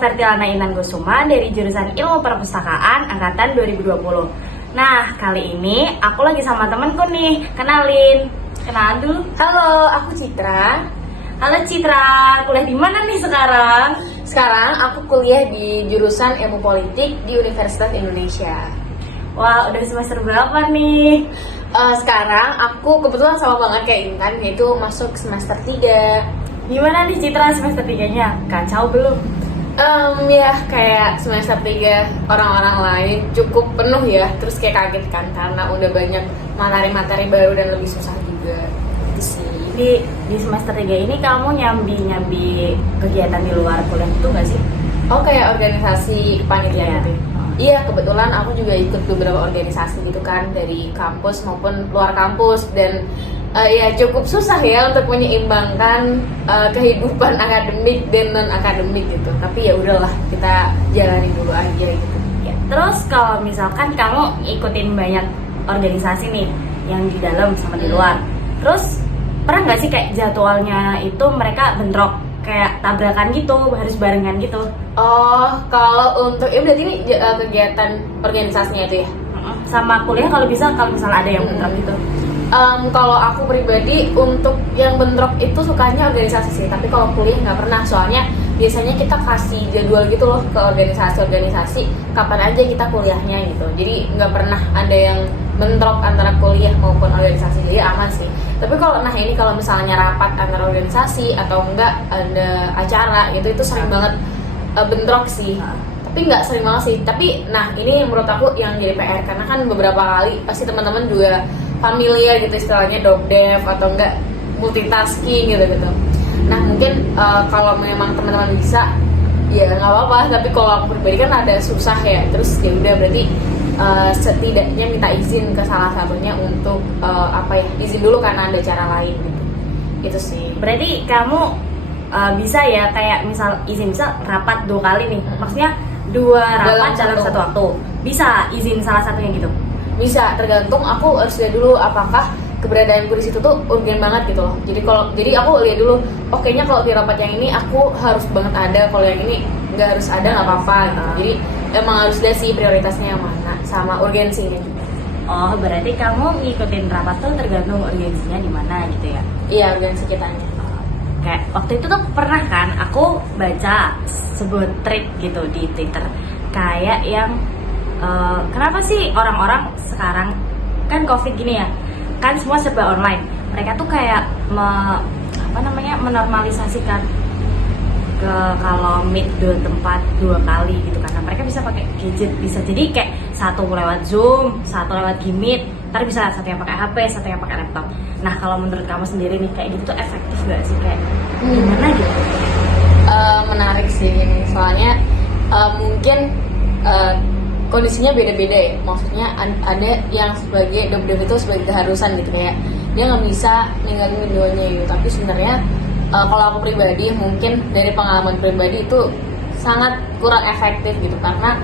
Fertilana Intan Kusuma dari jurusan Ilmu Perpustakaan angkatan 2020. Nah, kali ini aku lagi sama temenku nih. Kenalan dulu. Halo, aku Citra. Halo Citra, kuliah di mana nih sekarang? Sekarang aku kuliah di jurusan Ilmu Politik di Universitas Indonesia. Wah, udah semester berapa nih? Sekarang aku kebetulan sama banget kayak Intan, yaitu masuk semester 3. Gimana nih Citra semester 3-nya? Kacau belum? Ya kayak semester 3 orang-orang lain cukup penuh ya. Terus kayak kaget kan karena udah banyak materi-materi baru dan lebih susah juga. Itu sih. Di semester 3 ini kamu nyambi kegiatan di luar kuliah itu nggak sih? Oh, kayak organisasi kepanitiaan gitu. Iya, kebetulan aku juga ikut beberapa organisasi gitu kan, dari kampus maupun luar kampus. Dan ya cukup susah ya untuk menyeimbangkan kehidupan akademik dan non akademik gitu. Tapi ya udahlah, kita jalani dulu aja gitu. Ya, terus kalau misalkan kamu ikutin banyak organisasi nih, yang di dalam sama di luar, terus pernah nggak sih kayak jadwalnya itu mereka bentrok, kayak tabrakan gitu, harus barengan gitu? Oh, kalau untuk berarti ini kegiatan organisasinya itu ya? Sama kuliah kalau misalnya ada yang bentrok gitu. Kalau aku pribadi untuk yang bentrok itu sukanya organisasi sih, tapi kalau kuliah nggak pernah. Soalnya biasanya kita kasih jadwal gitu loh ke organisasi kapan aja kita kuliahnya gitu. Jadi nggak pernah ada yang bentrok antara kuliah maupun organisasi, jadi aman sih. Tapi kalau kalau misalnya rapat antara organisasi atau enggak ada acara gitu, itu sering banget bentrok sih. Tapi nggak sering banget sih. Tapi ini menurut aku yang jadi PR, karena kan beberapa kali pasti teman-teman juga familiar gitu istilahnya dobdev atau enggak multitasking gitu. Nah mungkin kalau memang teman-teman bisa ya nggak apa-apa, tapi kalau aku pribadi kan ada susah ya, terus ya udah berarti setidaknya minta izin ke salah satunya untuk izin dulu karena ada cara lain gitu. Itu sih. Berarti kamu bisa ya kayak misal rapat 2 kali nih, maksudnya 2 rapat dalam satu waktu, bisa izin salah satunya gitu? Bisa, tergantung. Aku harus lihat dulu apakah keberadaanku di situ tuh urgen banget gitu loh. Jadi aku lihat dulu, kayaknya kalau di rapat yang ini aku harus banget ada, kalau yang ini nggak harus ada nggak apa-apa gitu. Jadi emang harus lihat sih prioritasnya yang mana sama urgensinya juga. Oh, berarti kamu ngikutin rapat tuh tergantung urgensinya di mana gitu ya? Iya, urgensi kitanya. Kayak waktu itu tuh pernah kan aku baca sebuah tweet gitu di Twitter, kayak yang kenapa sih orang-orang sekarang kan COVID gini ya, kan semua serba online, mereka tuh kayak menormalisasikan ke kalau meet 2 kali gitu, karena mereka bisa pakai gadget, bisa jadi kayak satu lewat Zoom, satu lewat Gmeet, ntar bisa satu yang pakai HP, satu yang pakai laptop. Nah kalau menurut kamu sendiri nih, kayak gitu tuh efektif gak sih, kayak gimana gitu? Menarik sih ini, soalnya mungkin kondisinya beda-beda ya. Maksudnya ada yang sebagai dobdev itu sebagai keharusan gitu, kayak dia nggak bisa ninggalin videonya gitu. Tapi sebenarnya kalau aku pribadi, mungkin dari pengalaman pribadi itu sangat kurang efektif gitu, karena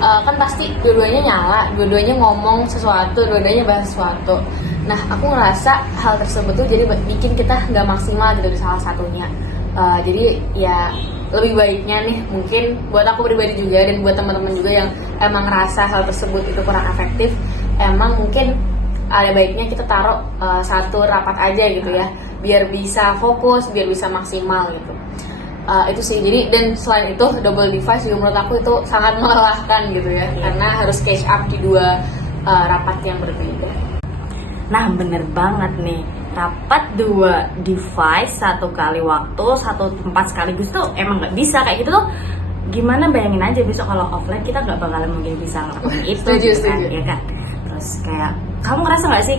kan pasti dua-duanya nyala, dua-duanya ngomong sesuatu, dua-duanya bahas sesuatu. Nah aku ngerasa hal tersebut tuh jadi bikin kita nggak maksimal gitu di salah satunya. Jadi ya lebih baiknya nih, mungkin buat aku pribadi juga dan buat teman-teman juga yang emang ngerasa hal tersebut itu kurang efektif, emang mungkin ada baiknya kita taruh satu rapat aja gitu ya, biar bisa fokus, biar bisa maksimal gitu. Itu sih. Jadi dan selain itu double device juga menurut aku itu sangat melelahkan gitu ya, karena harus catch up di 2 rapat yang berbeda. Nah bener banget nih, rapat 2 device 1 kali waktu, 1 tempat sekaligus tuh emang nggak bisa kayak gitu tuh. Gimana, bayangin aja besok kalau offline kita nggak bakalan mungkin bisa ngelakuin itu. Setuju. Ya kan? Terus kayak kamu ngerasa nggak sih,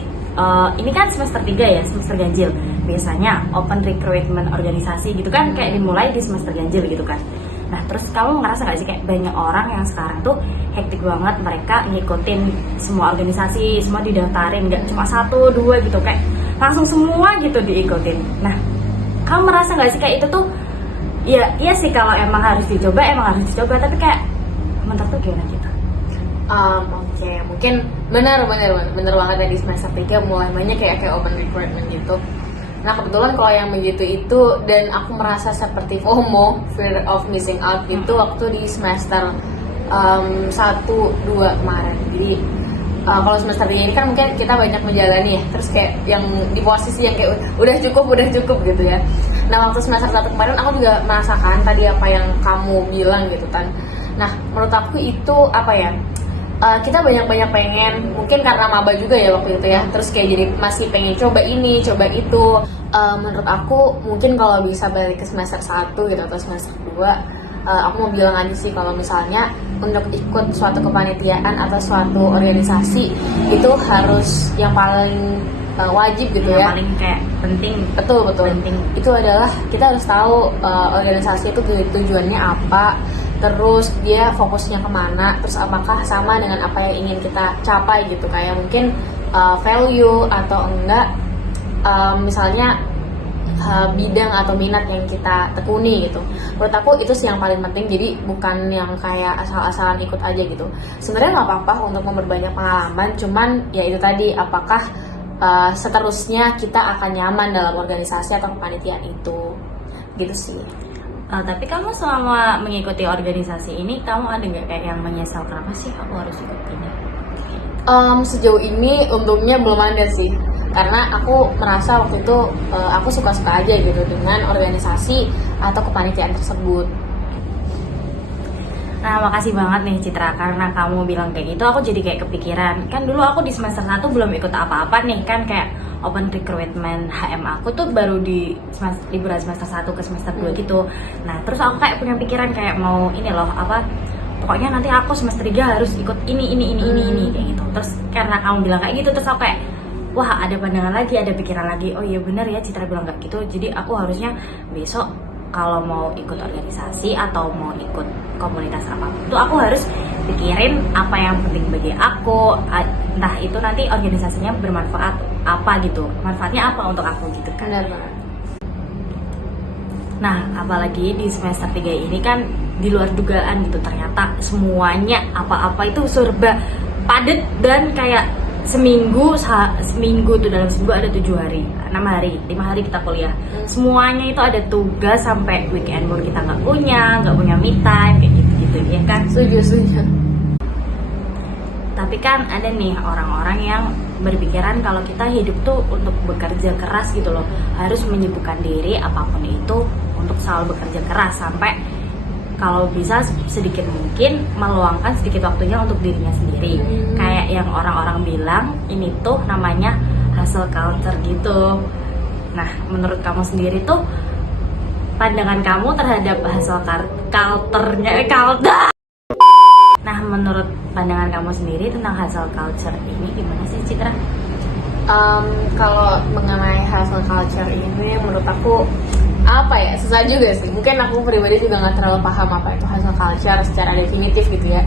ini kan semester 3 ya, semester ganjil. Biasanya open recruitment organisasi gitu kan kayak dimulai di semester ganjil gitu kan. Nah terus kamu ngerasa gak sih kayak banyak orang yang sekarang tuh hektik banget, mereka ngikutin semua organisasi, semua didaftarin, gak cuma 1, 2 gitu, kayak langsung semua gitu diikutin. Nah kamu merasa gak sih kayak itu tuh, iya sih kalau emang harus dicoba, tapi kayak menurut tuh gimana gitu? Oke, mungkin benar banget dari semester 3 mulai banyak kayak open recruitment gitu. Nah kebetulan kalau yang begitu itu, dan aku merasa seperti FOMO, fear of missing out, itu waktu di semester 1-2 kemarin. Jadi kalau semester 3 ini kan mungkin kita banyak menjalani ya, terus kayak yang di posisi yang kayak udah cukup gitu ya. Nah waktu semester 1 kemarin aku juga merasakan tadi apa yang kamu bilang gitu kan. Nah menurut aku itu apa ya, kita banyak pengen, mungkin karena maba juga ya waktu itu ya, terus kayak jadi masih pengen coba ini, coba itu. Menurut aku mungkin kalau bisa balik ke semester 1 gitu atau semester 2, aku mau bilang aja sih kalau misalnya untuk ikut suatu kepanitiaan atau suatu organisasi itu harus yang paling wajib gitu yang ya, paling kayak penting. betul Penting. itu adalah kita harus tahu organisasi itu tujuannya apa, terus dia fokusnya kemana, terus apakah sama dengan apa yang ingin kita capai gitu, kayak mungkin value atau enggak, misalnya bidang atau minat yang kita tekuni gitu. Menurut aku itu sih yang paling penting, jadi bukan yang kayak asal-asalan ikut aja gitu. Sebenarnya nggak apa-apa untuk memperbanyak pengalaman, cuman ya itu tadi, apakah seterusnya kita akan nyaman dalam organisasi atau kepanitiaan itu, gitu sih. Tapi kamu selama mengikuti organisasi ini, kamu ada nggak kayak yang menyesal kenapa sih aku harus ikut ini? Sejauh ini untungnya belum ada sih, karena aku merasa waktu itu aku suka-suka aja gitu dengan organisasi atau kepanitiaan tersebut. Nah, makasih banget nih Citra, karena kamu bilang kayak gitu, aku jadi kayak kepikiran. Kan dulu aku di semester 1 belum ikut apa-apa nih, kan kayak open recruitment HM aku tuh baru di liburan semester 1 ke semester 2 gitu. Nah, terus aku kayak punya pikiran kayak mau ini loh, apa, pokoknya nanti aku semester 3 harus ikut ini kayak gitu. Terus karena kamu bilang kayak gitu, terus aku kayak, wah ada pandangan lagi, ada pikiran lagi, oh iya benar ya Citra bilang kayak gitu, jadi aku harusnya besok kalau mau ikut organisasi atau mau ikut komunitas apapun itu aku harus pikirin apa yang penting bagi aku, entah itu nanti organisasinya bermanfaat apa gitu, manfaatnya apa untuk aku gitu kan. Benar banget. Nah apalagi di semester 3 ini kan di luar dugaan gitu, ternyata semuanya apa-apa itu serba padat dan kayak seminggu tuh, dalam seminggu ada 7 hari, 6 hari, 5 hari kita kuliah. Semuanya itu ada tugas sampai weekend pun kita nggak punya me time kayak gitu ya kan. Setuju. Tapi kan ada nih orang-orang yang berpikiran kalau kita hidup tuh untuk bekerja keras gitu loh, harus menyibukkan diri apapun itu untuk selalu bekerja keras, sampai kalau bisa sedikit mungkin meluangkan sedikit waktunya untuk dirinya sendiri. Kayak yang orang-orang bilang ini tuh namanya hustle culture gitu. Nah menurut kamu sendiri tuh pandangan kamu terhadap hustle culture-nya Nah menurut pandangan kamu sendiri tentang hustle culture ini gimana sih Citra? Kalau mengenai hustle culture ini menurut aku apa ya, susah juga sih. Mungkin aku pribadi juga nggak terlalu paham apa itu hustle culture secara definitif gitu ya.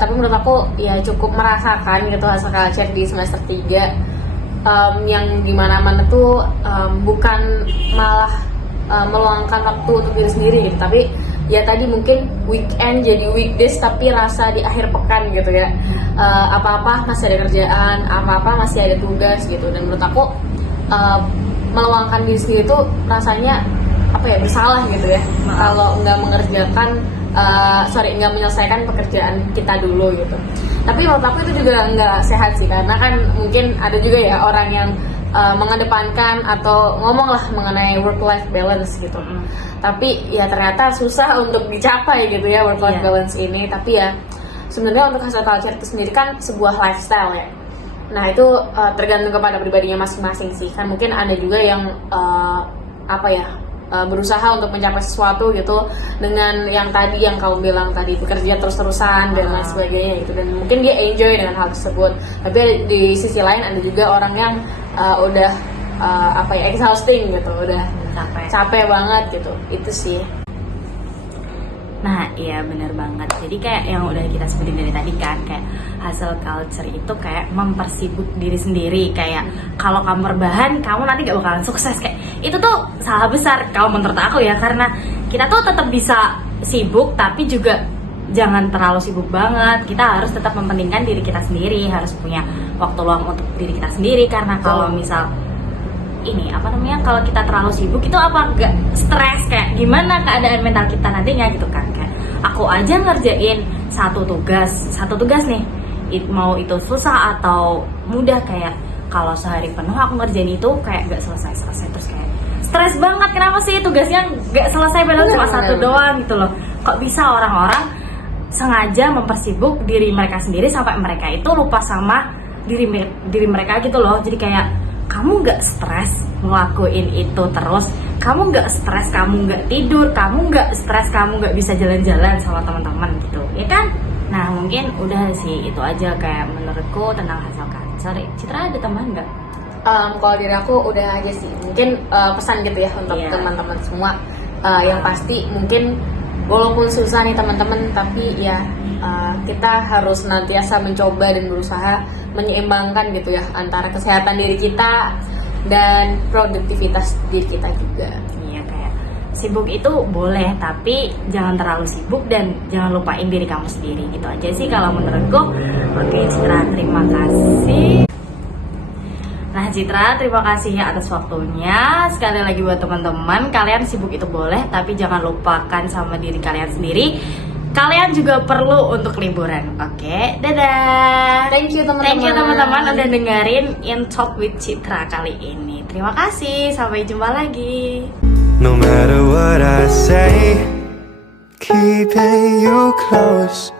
Tapi menurut aku ya cukup merasakan gitu hustle culture di semester 3, yang dimana-mana tuh bukan malah meluangkan waktu untuk diri sendiri gitu, tapi ya tadi mungkin weekend jadi weekdays tapi rasa di akhir pekan gitu ya. Apa-apa masih ada kerjaan, apa-apa masih ada tugas gitu, dan menurut aku meluangkan diri sendiri itu rasanya apa ya, bersalah gitu ya kalau nggak mengerjakan nggak menyelesaikan pekerjaan kita dulu gitu. Tapi menurut aku itu juga nggak sehat sih, karena kan mungkin ada juga ya orang yang mengedepankan atau ngomong lah mengenai work life balance gitu. Tapi ya ternyata susah untuk dicapai gitu ya work life balance ini. Tapi ya sebenarnya untuk hustle culture itu sendiri kan sebuah lifestyle ya. Nah itu tergantung kepada pribadinya masing-masing sih. Kan mungkin ada juga yang berusaha untuk mencapai sesuatu gitu dengan yang tadi yang kamu bilang tadi, bekerja terus-terusan dan lain sebagainya gitu, dan mungkin dia enjoy dengan hal tersebut. Tapi di sisi lain ada juga orang yang udah exhausting gitu, udah capek banget gitu. Itu sih. Nah iya benar banget, jadi kayak yang udah kita sebutin dari tadi kan, kayak hustle culture itu kayak mempersibuk diri sendiri. Kayak kalau kamu rebahan, kamu nanti gak bakalan sukses. Kayak itu tuh salah besar kalau menurut aku ya, karena kita tuh tetap bisa sibuk tapi juga jangan terlalu sibuk banget. Kita harus tetap mementingkan diri kita sendiri, harus punya waktu luang untuk diri kita sendiri. Karena kalau misal ini apa namanya, kalau kita terlalu sibuk itu apa nggak stres, kayak gimana keadaan mental kita nantinya gitu kan. Kayak aku aja ngerjain satu tugas nih, mau itu susah atau mudah, kayak kalau sehari penuh aku ngerjain itu kayak nggak selesai terus kayak stres banget. Kenapa sih tugasnya nggak selesai padahal cuma satu doang gitu loh. Kok bisa orang-orang sengaja mempersibuk diri mereka sendiri sampai mereka itu lupa sama diri mereka gitu loh. Jadi kayak kamu nggak stres ngelakuin itu terus, kamu nggak stres, kamu nggak tidur, kamu nggak stres, kamu nggak bisa jalan-jalan sama teman-teman gitu ya kan. Nah mungkin udah sih itu aja kayak menurutku tentang hustle culture. Citra ada tambahan nggak? Kalau diri aku udah aja sih, mungkin pesan gitu ya untuk Iya. teman-teman semua. Yang pasti mungkin walaupun susah nih teman-teman, tapi ya kita harus senantiasa mencoba dan berusaha menyeimbangkan gitu ya antara kesehatan diri kita dan produktivitas diri kita juga. Iya, kayak sibuk itu boleh tapi jangan terlalu sibuk dan jangan lupain diri kamu sendiri. Itu aja sih kalau menurutku. Oke Citra, terima kasih. Nah Citra, terima kasih ya atas waktunya. Sekali lagi buat teman-teman, kalian sibuk itu boleh, tapi jangan lupakan sama diri kalian sendiri. Kalian juga perlu untuk liburan. Oke, dadah. Thank you teman-teman. Thank you teman-teman udah dengerin In Talk with Citra kali ini. Terima kasih, sampai jumpa lagi. No matter what I say, keeping you close